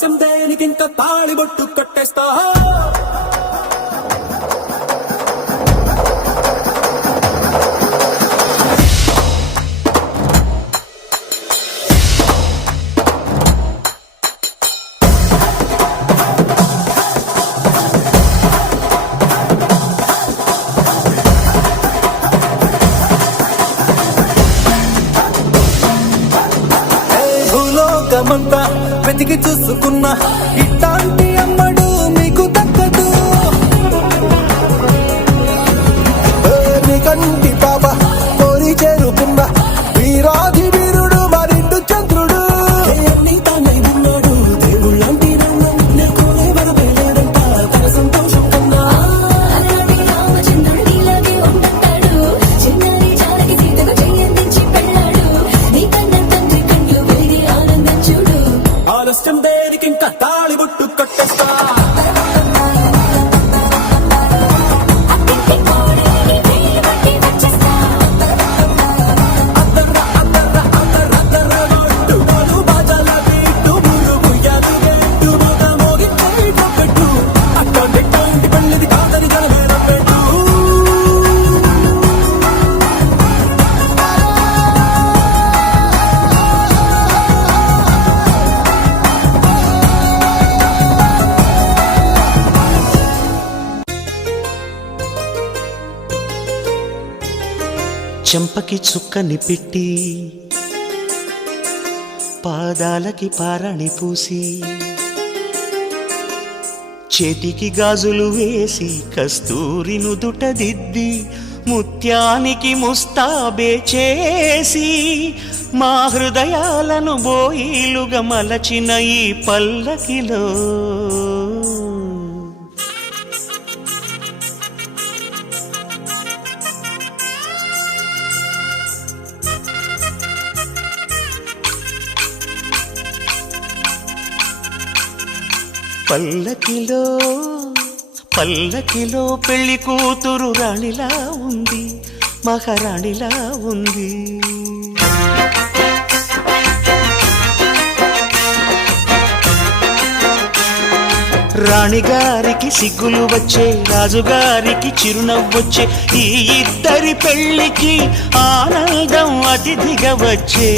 ఆలస్యం దేనికింక తాళిబొట్టు కట్టేస్తా భూలోకమంతా వెతికి చూసుకున్నా ఇట్లాంటి అమ్మడు మీకు దక్కదు కంటి పాప కోరి చేరుకున్నా వీరాధి వీరుడు మరిండు చంద్రుడు అన్ని తానై ఉన్నాడు దేవుళ్ళంటి తన సంతోషం కన్నా ఆలస్యం దేనికింకా తాళిబొట్టు కట్టేస్తా చెంపకి చుక్కని పెట్టి పాదాలకి పారాణి పూసి చేతికి గాజులు వేసి కస్తూరి నుదుట దిద్ది ముత్యానికి ముస్తాబే చేసి మా హృదయాలను బోయిలుగా మలచిన ఈ పల్లకిలో పల్లకిలో పల్లకిలో పెళ్లి కూతురు రాణిలా ఉంది, మహారాణిలా ఉంది. రాణిగారికి సిగ్గులు వచ్చే, రాజుగారికి చిరునవ్వొచ్చే, ఈ ఇద్దరి పెళ్లికి ఆనందం అతిథిగా వచ్చే.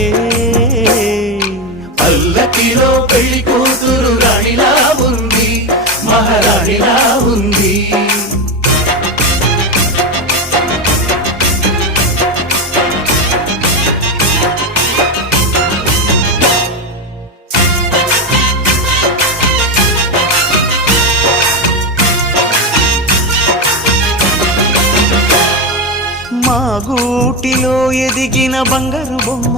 పల్లకిలో పెళ్లి కూతురు రాణిలా ఉంది, మహారాణిలా ఉంది. మా గూటిలో ఎదిగిన బంగారు బొమ్మ,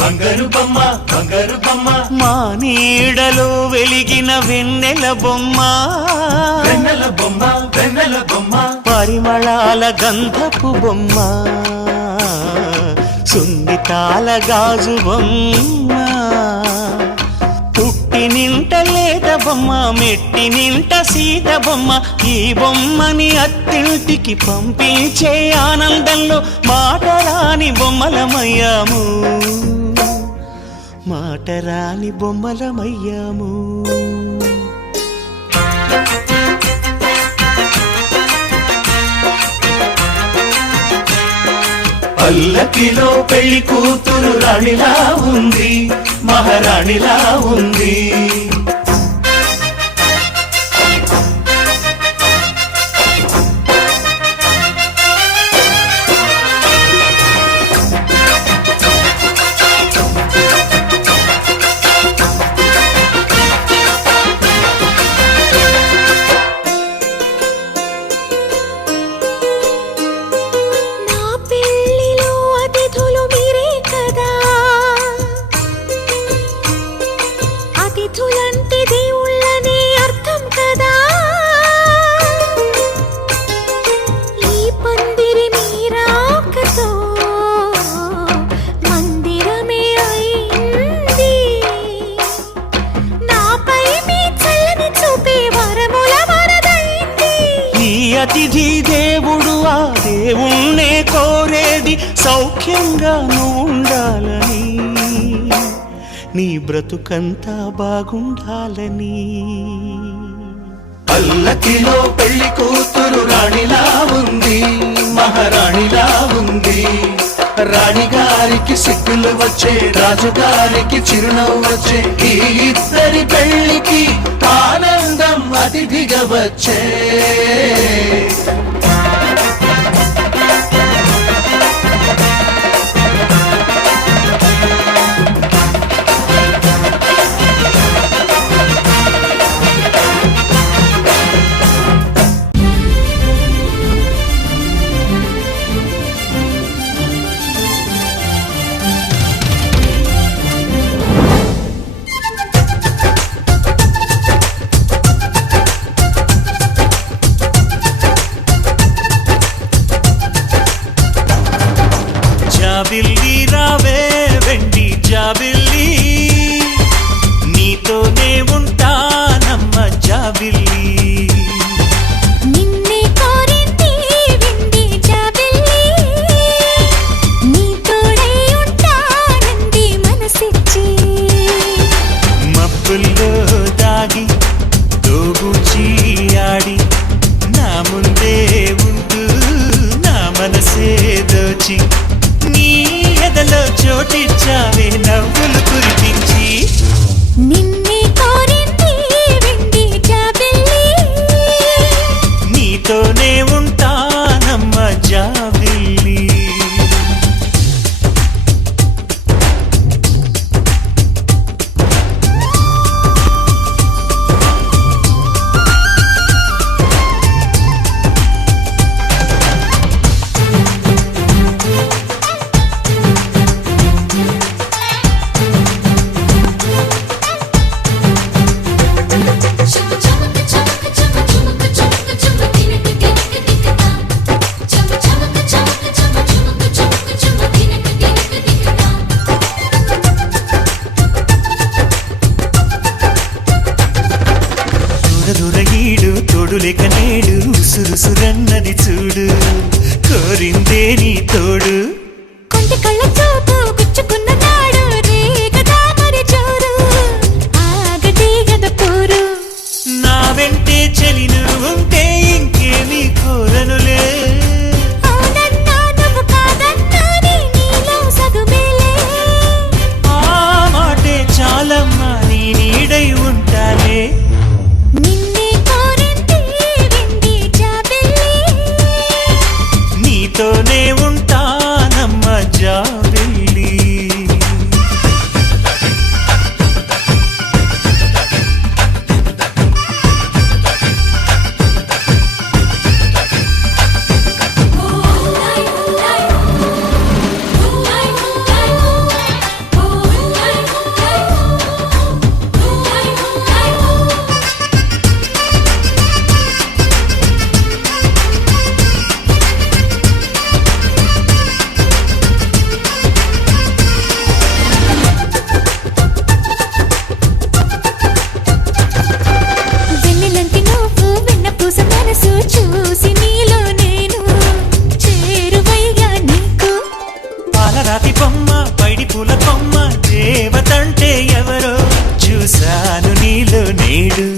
బంగారు బొమ్మ, బంగారు బొమ్మ. మా నీడలో వెలిగిన వెన్నెల బొమ్మ, వెన్నెల బొమ్మ, వెన్నెల బొమ్మ. పరిమళాల గంధపు బొమ్మ, సున్నితాల గాజు బొమ్మ. పుట్టి నింట లేత బొమ్మ, మెట్టి నింట సీత బొమ్మ. ఈ బొమ్మని అత్తింటికి పంపించే ఆనందంలో మాటరాని బొమ్మలమయ్యాము, మాటరాని బొమ్మలమయ్యాము. పల్లకిలో పెళ్లి కూతురు రాణిలా ఉంది, మహారాణిలా ఉంది. అతిథి దేవుడు ఆ దేవుణ్ణే కోరేది సౌఖ్యంగా నువ్వు ఉండాలని. నీ బ్రతుకంతా బాగుండాలని. పల్లకిలో పెళ్లి కూతురు రాణిలా ఉంది, మహారాణిలా ఉంది. రాణిగారికి సిగ్గులు వచ్చే, రాజుగారికి చిరునవ్వు వచ్చే, ఈ ఇద్దరి పెళ్లికి ఆనందం అతిథిగా వచ్చే. జాబిల్లి రావే వెండి జాబిల్లి, నీతోనే ఉంటానమ్మ జాబిల్లి. నిన్నే కోరింది వెండి జాబిల్లి, నీ తోడై ఉంటానంది మనసిచ్చి. మబ్బుల్లో దాగి దోబూచి ఆడి, నా ముందే ఉంటూ నా మనసే దోచి, నీ ఎదలో చోటిచ్చావే నవ్వులు కురిపించి. నిన్నే కోరింది వెండి జాబిల్లి, నీతోనే ఉంటానమ్మ జాబిల్లి. దూరదూరగీడు తోడులేక నేడు సురుసురన్నది చూడు, కోరిందే నీ తోడు. కొంటి కళ్ళ చూపు గుచ్చుకున్న నాడు రేగదా మరి చోరు, ఆగటి గద పోరు. నా వెంటే చెలిను ఉంటే ఇంకేమీ కోరనులే. అవునన్నా నువ్వు కాదన్నా నీలో సగుమేలే. ఆ మాటే చాలమ్మా నీ నీడై ఉంటానే. నిన్నే కోరింది వెండి జాబిల్లి, నీతోనే ఉంటానమ్మ జాబిల్లి. వెన్నెలంటి నువ్వు వెన్నపూస మనసు చూసి నీలో నేను చేరువయ్యా నీకు. పాలరాతి బొమ్మ పైడి పూల కొమ్మ, దేవతంటే ఎవరో చూశాను నీలో నేడు.